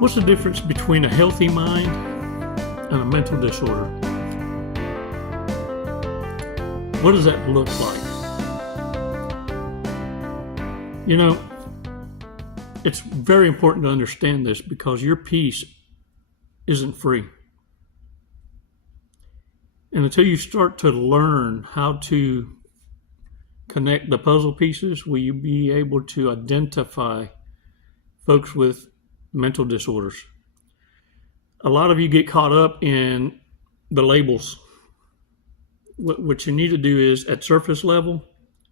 What's the difference between a healthy mind and a mental disorder? What does that look like? You know, it's very important to understand this because your peace isn't free. And until you start to learn how to connect the puzzle pieces, will you be able to identify folks with mental disorders? A lot of you get caught up in the labels. What you need to do is, at surface level,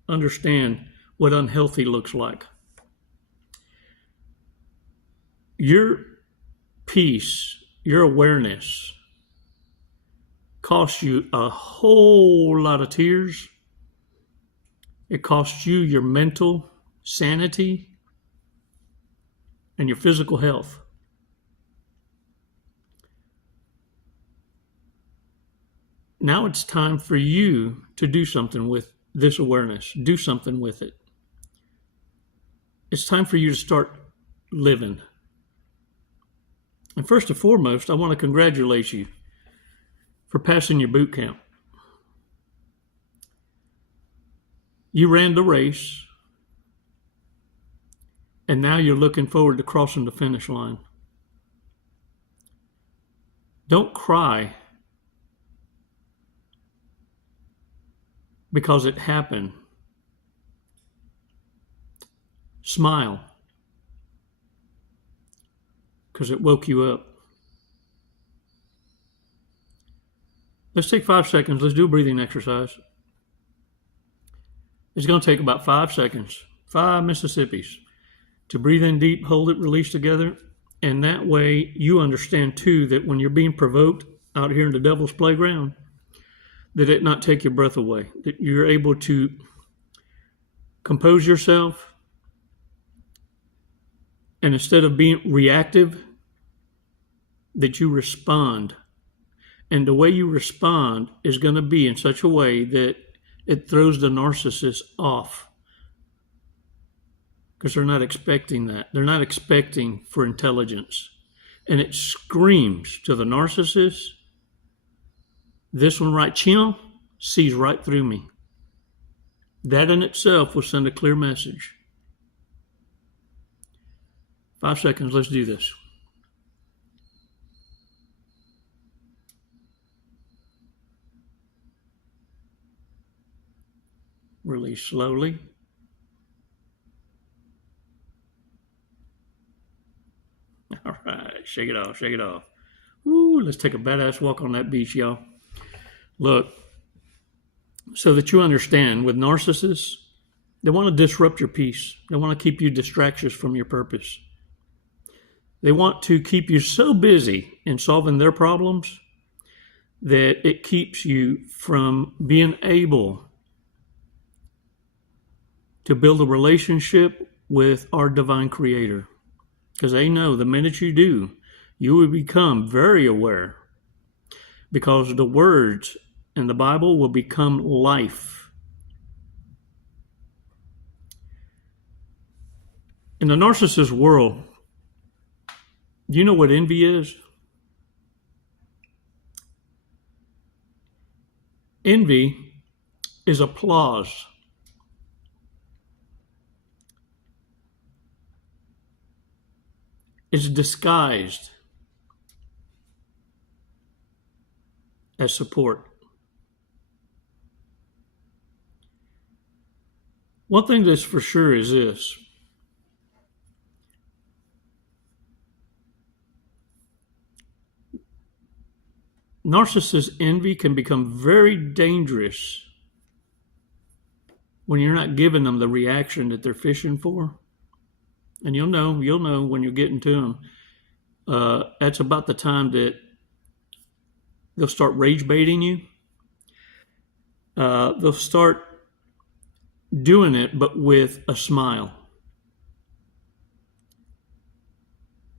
understand what unhealthy looks like. Your peace, your awareness, costs you a whole lot of tears. It costs you your mental sanity and your physical health. Now it's time for you to do something with this awareness. Do something with it. It's time for you to start living. And first and foremost, I want to congratulate you for passing your boot camp. You ran the race, and now you're looking forward to crossing the finish line. Don't cry because it happened. Smile because it woke you up. Let's take 5 seconds. Let's do a breathing exercise. It's going to take about 5 seconds, 5 Mississippis, to breathe in deep, hold it, release together. And that way you understand too that when you're being provoked out here in the devil's playground, that it not take your breath away, that you're able to compose yourself. And instead of being reactive, that you respond. And the way you respond is going to be in such a way that it throws the narcissist off. Because they're not expecting that. They're not expecting for intelligence. And it screams to the narcissist, this one right here sees right through me. That in itself will send a clear message. 5 seconds, let's do this. Release slowly. All right, shake it off, shake it off. Ooh, let's take a badass walk on that beach, y'all. Look, so that you understand, with narcissists, they want to disrupt your peace. They want to keep you distractions from your purpose. They want to keep you so busy in solving their problems that it keeps you from being able to build a relationship with our divine creator. Because they know the minute you do, you will become very aware. Because the words in the Bible will become life. In the narcissist world, do you know what envy is? Envy is applause. It's disguised as support. One thing that's for sure is this. Narcissist envy can become very dangerous when you're not giving them the reaction that they're fishing for. And you'll know when you're getting to them. That's about the time that they'll start rage baiting you. They'll start doing it, but with a smile.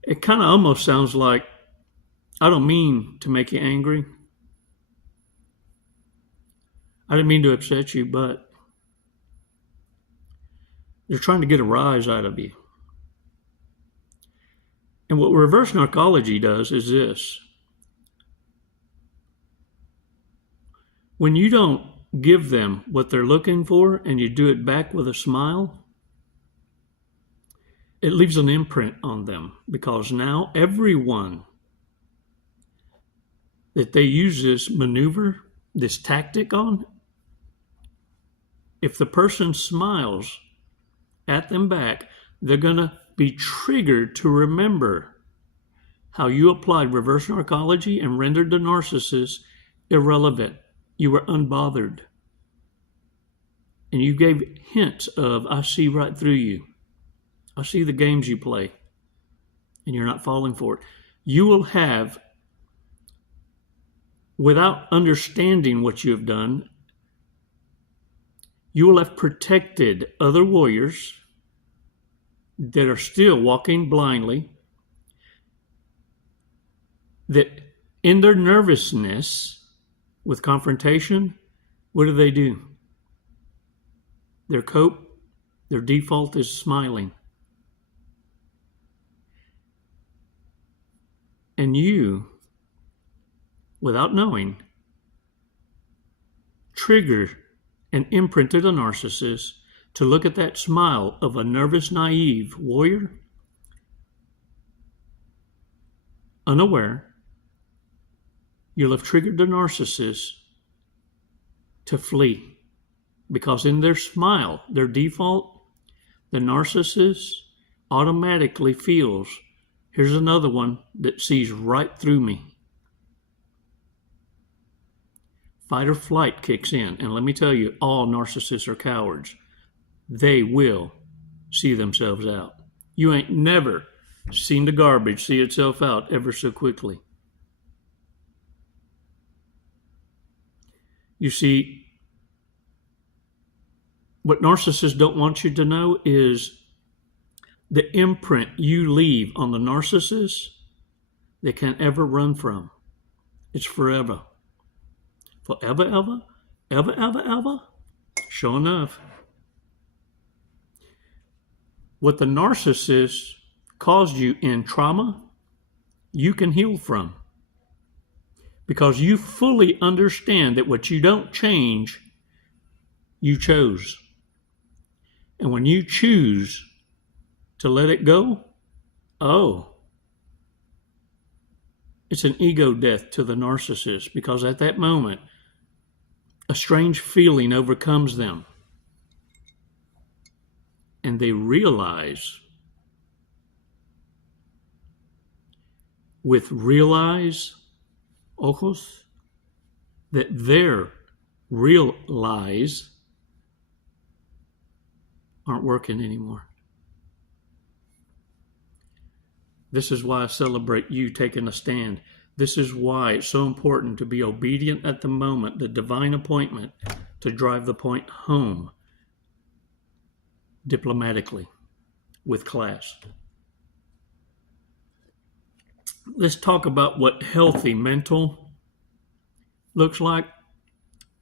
It kind of almost sounds like, I don't mean to make you angry. I didn't mean to upset you, but they're trying to get a rise out of you. And what reverse narcology does is this. When you don't give them what they're looking for and you do it back with a smile, it leaves an imprint on them, because now everyone that they use this maneuver, this tactic on, if the person smiles at them back, they're going to be triggered to remember how you applied reverse narcology and rendered the narcissist irrelevant. You were unbothered. And you gave hints of, I see right through you. I see the games you play. And you're not falling for it. You will have, without understanding what you have done, you will have protected other warriors that are still walking blindly, that in their nervousness with confrontation, what do? Their default is smiling. And you, without knowing, trigger and imprinted a narcissist to look at that smile of a nervous, naive warrior, unaware. You'll have triggered the narcissist to flee, because in their smile, their default, the narcissist automatically feels, here's another one that sees right through me. Fight or flight kicks in. And let me tell you, all narcissists are cowards. They will see themselves out. You ain't never seen the garbage see itself out ever so quickly. You see, what narcissists don't want you to know is the imprint you leave on the narcissist, they can't ever run from. It's forever. Forever, ever, ever, ever, ever. Sure enough. What the narcissist caused you in trauma, you can heal from. Because you fully understand that what you don't change, you chose. And when you choose to let it go, it's an ego death to the narcissist, because at that moment, a strange feeling overcomes them. And they realize, with realize ojos, that their real lies aren't working anymore. This is why I celebrate you taking a stand. This is why it's so important to be obedient at the moment, the divine appointment, to drive the point home diplomatically, with class. Let's talk about what healthy mental looks like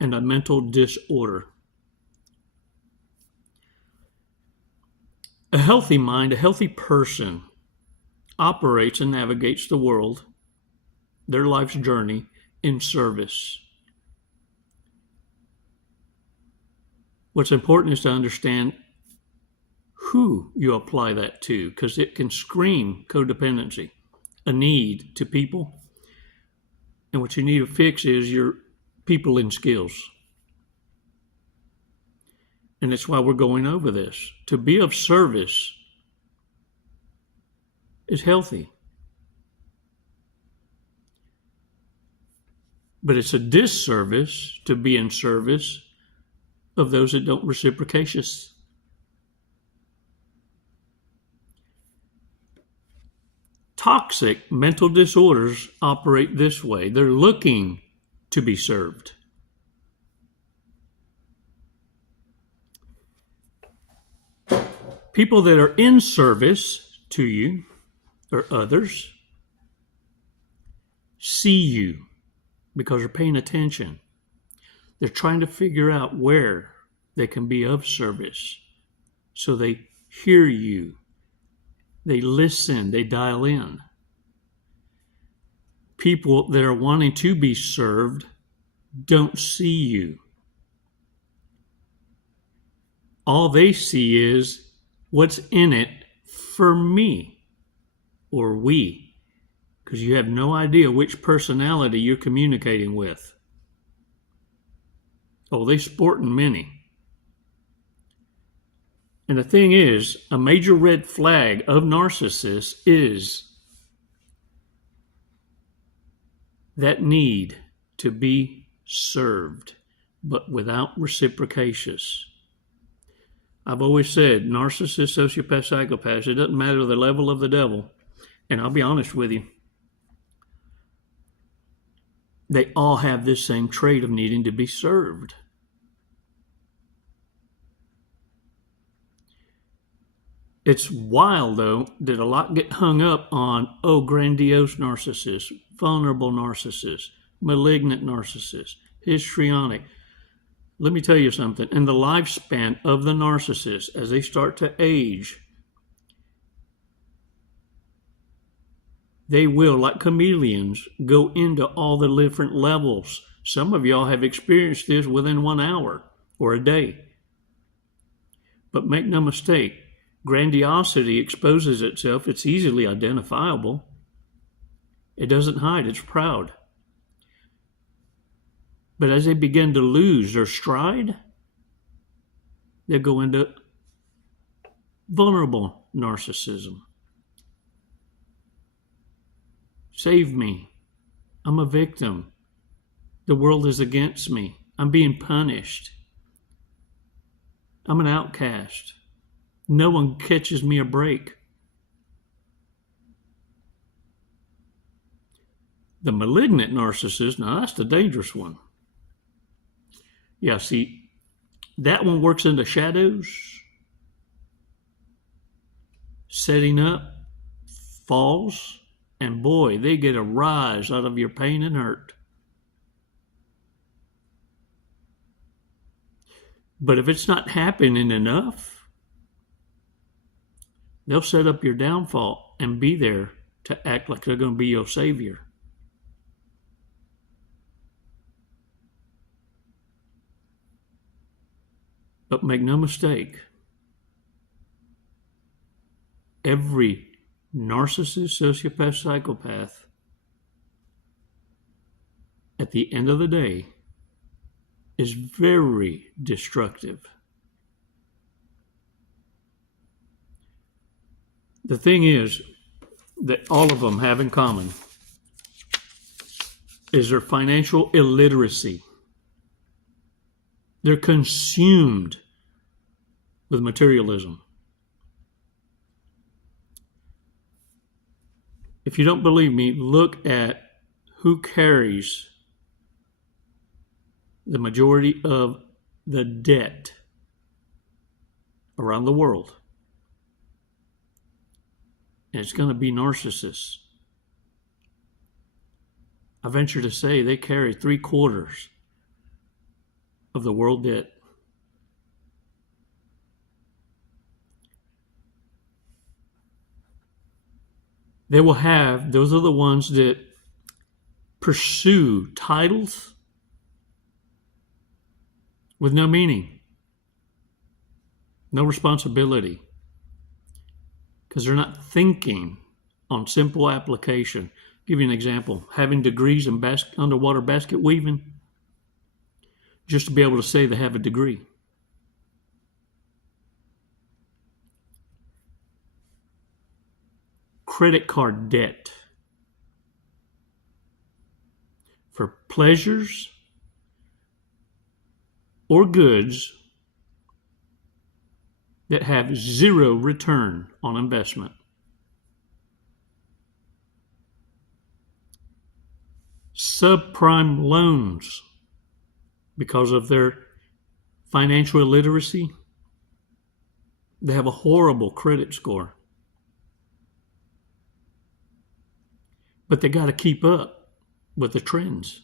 and a mental disorder. A healthy mind, a healthy person, operates and navigates the world, their life's journey, in service. What's important is to understand who you apply that to, because it can scream codependency, a need to people. And what you need to fix is your people and skills. And that's why we're going over this. To be of service is healthy. But it's a disservice to be in service of those that don't reciprocate. Toxic mental disorders operate this way. They're looking to be served. People that are in service to you or others see you because they're paying attention. They're trying to figure out where they can be of service. So they hear you. They listen, they dial in. People that are wanting to be served don't see you. All they see is what's in it for me or we, because you have no idea which personality you're communicating with. Oh, they sporting many. And the thing is, a major red flag of narcissists is that need to be served, but without reciprocations. I've always said, narcissists, sociopaths, psychopaths, it doesn't matter the level of the devil. And I'll be honest with you, they all have this same trait of needing to be served. It's wild, though, that a lot get hung up on, grandiose narcissists, vulnerable narcissists, malignant narcissists, histrionic. Let me tell you something. In the lifespan of the narcissist, as they start to age, they will, like chameleons, go into all the different levels. Some of y'all have experienced this within 1 hour or a day. But make no mistake, grandiosity exposes itself. It's easily identifiable. It doesn't hide. It's proud. But as they begin to lose their stride, they go into vulnerable narcissism. Save me. I'm a victim. The world is against me. I'm being punished. I'm an outcast. No one catches me a break. The malignant narcissist, now that's the dangerous one. Yeah, see, that one works in the shadows, setting up, falls, and boy, they get a rise out of your pain and hurt. But if it's not happening enough, they'll set up your downfall and be there to act like they're going to be your savior. But make no mistake, every narcissist, sociopath, psychopath, at the end of the day, is very destructive. The thing is that all of them have in common is their financial illiteracy. They're consumed with materialism. If you don't believe me, look at who carries the majority of the debt around the world. And it's going to be narcissists. I venture to say they carry 3/4 of the world debt. They will have, those are the ones that pursue titles with no meaning, no responsibility, because they're not thinking on simple application. I'll give you an example. Having degrees in underwater basket weaving, just to be able to say they have a degree. Credit card debt for pleasures or goods that have zero return on investment. Subprime loans, because of their financial illiteracy, they have a horrible credit score. But they got to keep up with the trends.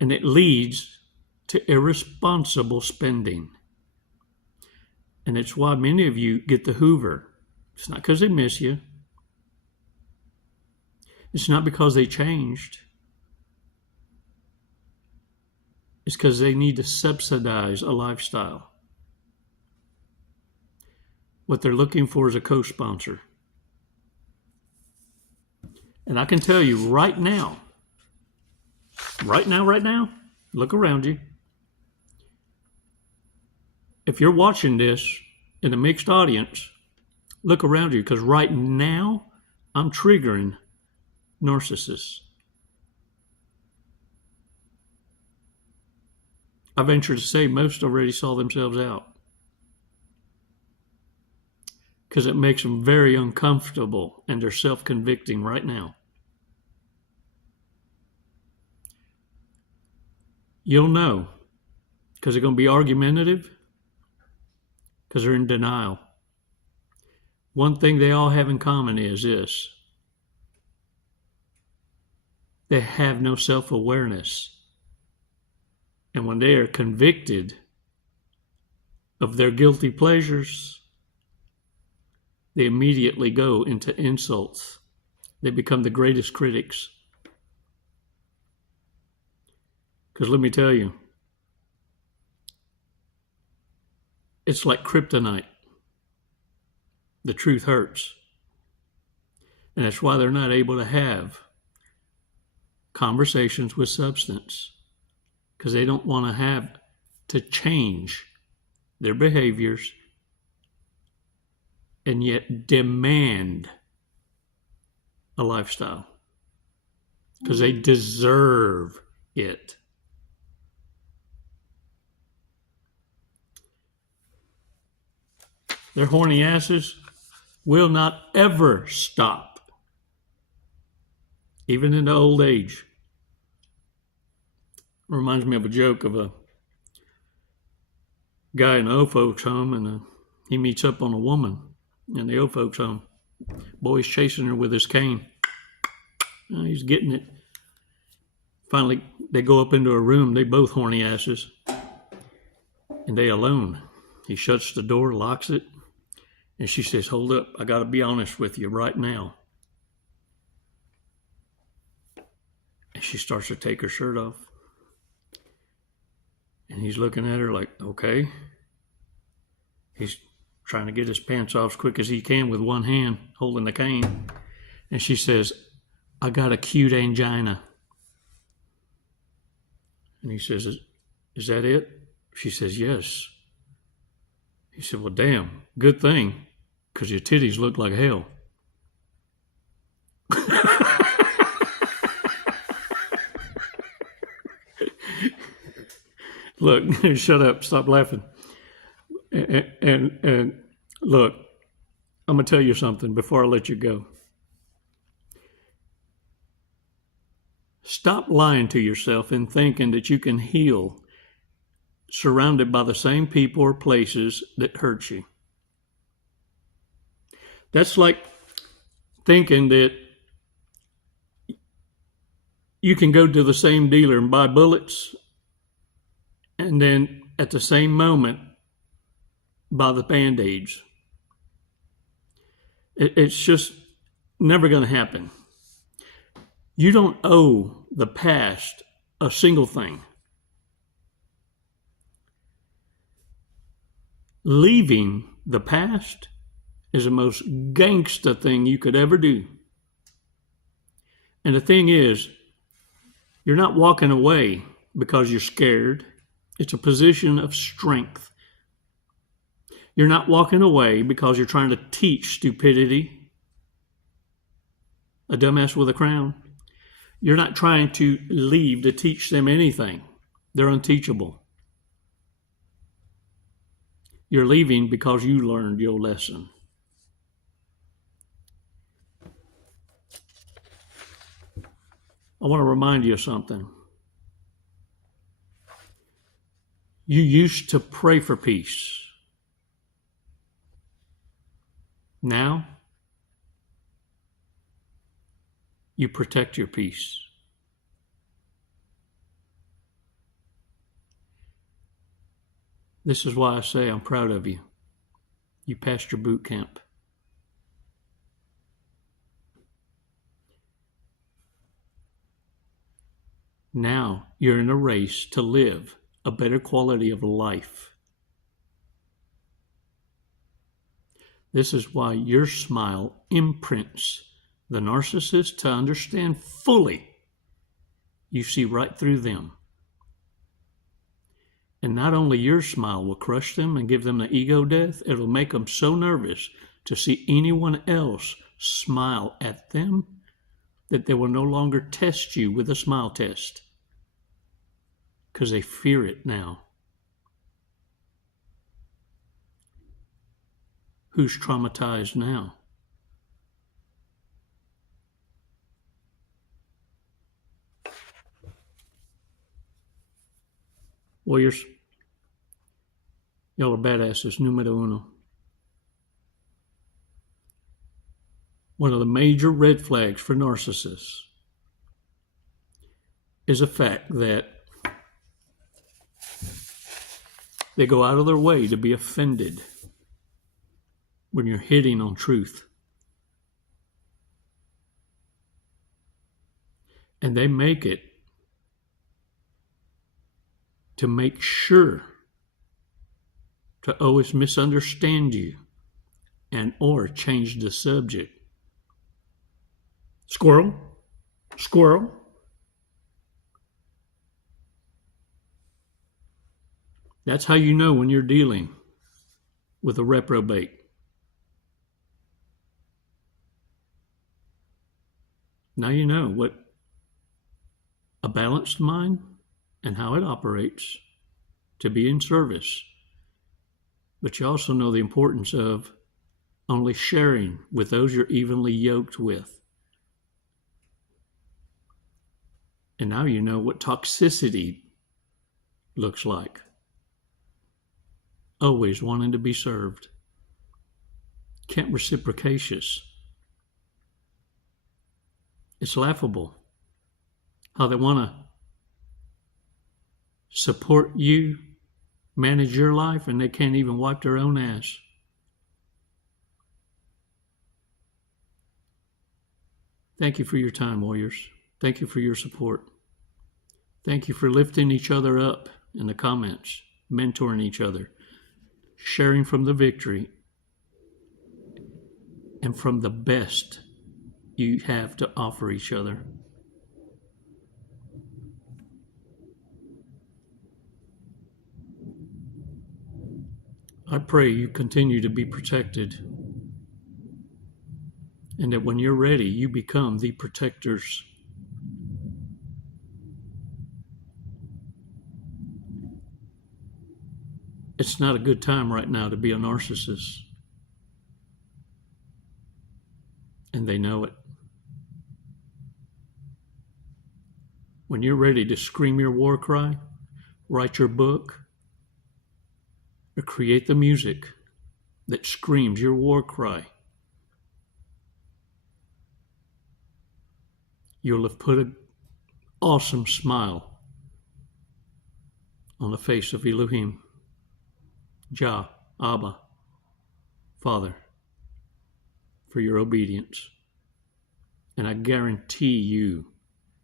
And it leads to irresponsible spending. And it's why many of you get the Hoover. It's not because they miss you. It's not because they changed. It's because they need to subsidize a lifestyle. What they're looking for is a co-sponsor. And I can tell you right now, look around you. If you're watching this in a mixed audience, look around you, because right now I'm triggering narcissists. I venture to say most already saw themselves out, because it makes them very uncomfortable and they're self-convicting right now. You'll know, because they're going to be argumentative, because they're in denial. One thing they all have in common is this: they have no self-awareness. And when they are convicted of their guilty pleasures, they immediately go into insults. They become the greatest critics. Because let me tell you, it's like kryptonite. The truth hurts. And that's why they're not able to have conversations with substance, because they don't want to have to change their behaviors and yet demand a lifestyle, because they deserve it. Their horny asses will not ever stop, even in old age. Reminds me of a joke of a guy in the old folks' home, and he meets up on a woman in the old folks' home. Boy's chasing her with his cane. He's getting it. Finally, they go up into a room. They both horny asses, and they alone. He shuts the door, locks it, and she says, "Hold up, I got to be honest with you right now." And she starts to take her shirt off. And he's looking at her like, okay. He's trying to get his pants off as quick as he can with one hand, holding the cane. And she says, "I got a cute angina." And he says, "Is that it?" She says, "Yes." He said, "Well, damn, good thing, because your titties look like hell." Look, shut up, stop laughing. And look, I'm going to tell you something before I let you go. Stop lying to yourself and thinking that you can heal surrounded by the same people or places that hurt you. That's like thinking that you can go to the same dealer and buy bullets and then at the same moment buy the Band-Aids. It's just never going to happen. You don't owe the past a single thing. Leaving the past is the most gangsta thing you could ever do. And the thing is, you're not walking away because you're scared. It's a position of strength. You're not walking away because you're trying to teach stupidity, a dumbass with a crown. You're not trying to leave to teach them anything. They're unteachable. You're leaving because you learned your lesson. I want to remind you of something. You used to pray for peace. Now, you protect your peace. This is why I say I'm proud of you. You passed your boot camp. Now you're in a race to live a better quality of life. This is why your smile imprints the narcissist to understand fully. You see right through them. And not only your smile will crush them and give them the ego death, it'll make them so nervous to see anyone else smile at them that they will no longer test you with a smile test because they fear it now. Who's traumatized now? Warriors, y'all are badasses, numero uno. One of the major red flags for narcissists is the fact that they go out of their way to be offended when you're hitting on truth. And they make it to make sure to always misunderstand you and or change the subject. Squirrel, squirrel. That's how you know when you're dealing with a reprobate. Now you know what a balanced mind and how it operates to be in service. But you also know the importance of only sharing with those you're evenly yoked with. And now you know what toxicity looks like. Always wanting to be served. Can't reciprocatious. It's laughable how they want to support you, manage your life, and they can't even wipe their own ass. Thank you for your time, warriors. Thank you for your support. Thank you for lifting each other up in the comments, mentoring each other, sharing from the victory and from the best you have to offer each other. I pray you continue to be protected and that when you're ready, you become the protectors. It's not a good time right now to be a narcissist. And they know it. When you're ready to scream your war cry, write your book, or create the music that screams your war cry, you'll have put an awesome smile on the face of Elohim, Jah, Abba, Father, for your obedience. And I guarantee you,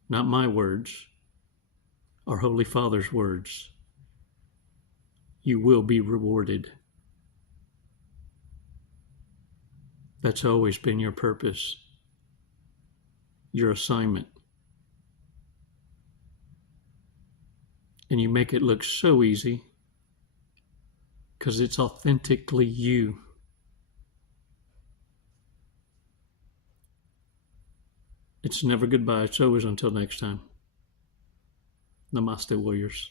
not my words, our Holy Father's words, you will be rewarded. That's always been your purpose, your assignment. And you make it look so easy because it's authentically you. It's never goodbye. It's always until next time. Namaste, warriors.